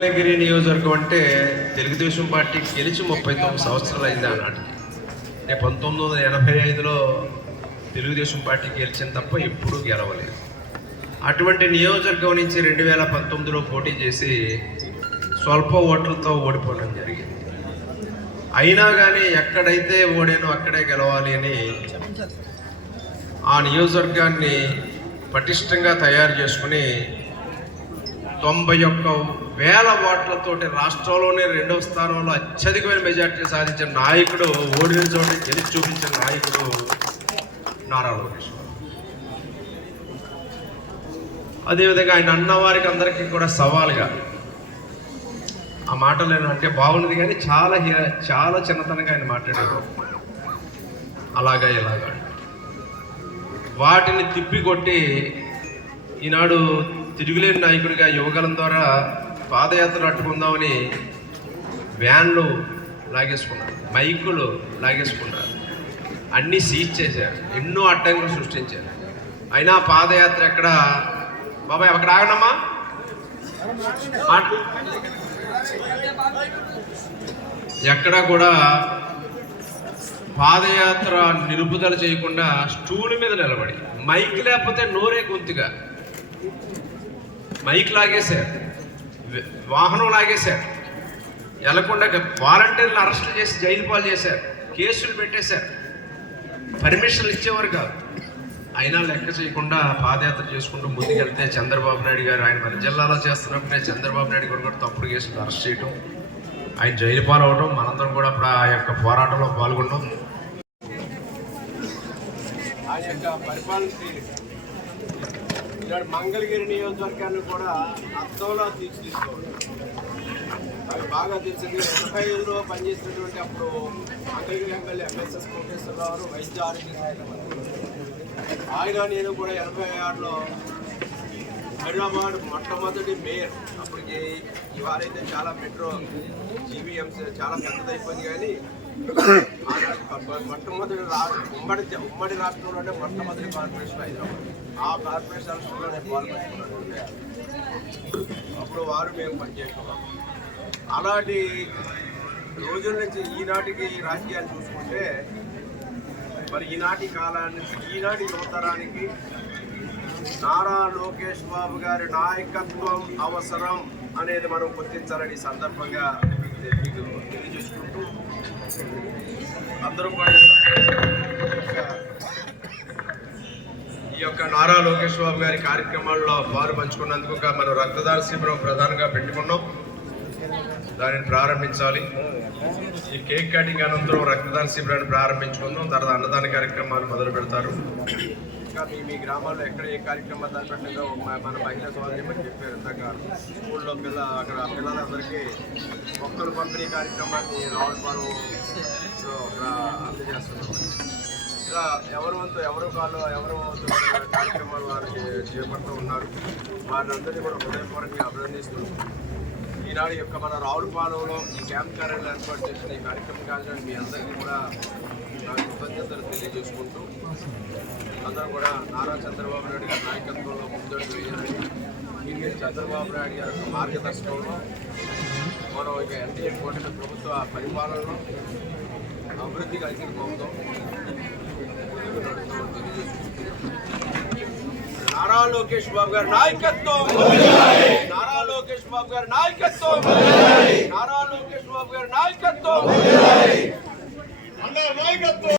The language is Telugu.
మంగళగిరి నియోజకవర్గం అంటే తెలుగుదేశం పార్టీ గెలిచి 39 సంవత్సరాలు అయింది ఆనాటికి. 1985లో తెలుగుదేశం పార్టీ గెలిచింది తప్ప ఎప్పుడూ గెలవలేదు. అటువంటి నియోజకవర్గం నుంచి 2019లో పోటీ చేసి స్వల్ప ఓట్లతో ఓడిపోవడం జరిగింది. అయినా కానీ ఎక్కడైతే ఓడానో అక్కడే గెలవాలి అని ఆ నియోజకవర్గాన్ని పటిష్టంగా తయారు చేసుకుని 91,000 ఓట్లతోటి రాష్ట్రంలోనే 2వ స్థానంలో అత్యధికమైన మెజార్టీ సాధించిన నాయకుడు, ఓడిన చోట గెలిచి చూపించిన నాయకుడు నారా లోకేష్. అదేవిధంగా ఆయన అన్నవారికి అందరికీ కూడా సవాల్గా ఆ మాటలు అంటే బాగున్నది, కానీ చాలా చిన్నతనంగా ఆయన మాట్లాడారు. అలాగా ఇలాగా వాటిని తిప్పికొట్టి ఈనాడు తిరుగులేని నాయకుడిగా యువగలం ద్వారా పాదయాత్ర అట్టుకుందామని వ్యాన్లు లాగేసుకున్నారు, మైకులు లాగేసుకున్నారు, అన్నీ సీజ్ చేశారు, ఎన్నో అడ్డంకులు సృష్టించారు. అయినా పాదయాత్ర ఎక్కడ బాబాయ్ అక్కడ ఆగనమ్మా ఎక్కడా కూడా పాదయాత్ర నిలుపుదల చేయకుండా స్టూల్ మీద నిలబడి మైక్ లేకపోతే నోరే గొంతుగా మైక్ లాగేశారు, వాహనం లాగేశారు, వెళ్లకుండా వాలంటీర్లు అరెస్టులు చేసి జైలు పాలు చేశారు, కేసులు పెట్టేశారు, పర్మిషన్లు ఇచ్చేవారు కాదు. అయినా లెక్క చేయకుండా పాదయాత్ర చేసుకుంటూ ముందుకెళ్తే చంద్రబాబు నాయుడు గారు ఆయన మన జిల్లాలో చేస్తున్నప్పుడే చంద్రబాబు నాయుడు గారు కూడా తప్పుడు కేసులు అరెస్ట్ చేయడం, ఆయన జైలు పాలు అవడం, మనందరం కూడా అప్పుడు ఆ యొక్క పోరాటంలో పాల్గొన్నాం. ఆయన యొక్క పరిపాలన ఇలాంటి మంగళగిరి నియోజకవర్గాన్ని కూడా అర్థంలో తీసుకోవాలి. అది బాగా తెలిసింది. 85లో పనిచేసినటువంటి అప్పుడు మంగళగిరి ఎమ్మెల్యే ఎంఎస్ఎస్ కోటేశ్వరరావు గారు వైద్య ఆరోగ్య శాఖ మంత్రి. ఆయన నేను కూడా 86లో హైదరాబాద్ మొట్టమొదటి మేయర్. అప్పటికి ఇవాళైతే చాలా మెట్రో జీవీఎంసీ చాలా పెద్దదైపోయింది, కానీ మొట్టమొదటి ఉమ్మడి రాష్ట్రంలోనే మొట్టమొదటి కార్పొరేషన్ హైదరాబాద్. ఆ కార్పొరేషన్ రాష్ట్రంలో నేను పాల్గొంటున్నాను. అప్పుడు వారు మేము పనిచేస్తున్నాం. అలాంటి రోజుల నుంచి ఈనాటికి రాజకీయాలు చూసుకుంటే మరి ఈనాటి కాలాన్ని, ఈనాటి యువతరానికి నారా లోకేష్ బాబు గారి నాయకత్వం అవసరం అనేది మనం గుర్తించాలని సందర్భంగా మీకు తెలియజేసుకుంటూ అందరూ కూడా ఈ యొక్క నారా లోకేష్ బాబు గారి కార్యక్రమాల్లో పాలు పంచుకున్నందుకు మనం రక్తదాన శిబిరం ప్రధానంగా పెట్టుకున్నాం. దానిని ప్రారంభించాలి. ఈ కేక్ కటింగ్ అనంతరం రక్తదాన శిబిరాన్ని ప్రారంభించుకుందాం. తర్వాత అన్నదాన కార్యక్రమాలు మొదలు పెడతారు. ఇంకా మీ గ్రామాల్లో ఎక్కడ ఏ కార్యక్రమాలు దానిపెట్టిందో మన మహిళా సోదరి అని చెప్పారు. ఇందాక స్కూల్లో అక్కడ పిల్లలందరికీ మొక్కలు పంపిణీ కార్యక్రమాన్ని రావులపాలెంలో అందజేస్తున్నాం. ఇలా ఎవరు కాళ్ళు కార్యక్రమాలు వారు చేపడుతూ ఉన్నారు. వారిని అందరినీ కూడా హృదయపూర్వకంగా అభినందిస్తున్నాం. ఈనాడు యొక్క మన రావులపాలెంలో ఈ క్యాంప్ కార్యాలయం ఏర్పాటు చేసిన ఈ కార్యక్రమం కాదని మీ అందరికీ కూడా కృతజ్ఞతలు తెలియజేసుకుంటూ అందరూ కూడా నారా చంద్రబాబు నాయుడు గారి నాయకత్వంలో ముందడుగు వేయాలని, చంద్రబాబు నాయుడు గారి యొక్క మార్గదర్శకంలో మనం ఇక ఎన్డీఏ కూటమి ప్రభుత్వ పరిపాలనలో అభివృద్ధికి అంకితం అవుతాం. నారా లోకేష్ బాబు గారి నాయకత్వం, నారా లోకేష్ బాబు గారి నాయకత్వం, నారా లోకేష్ బాబు గారి నాయకత్వం. నాయకత్వం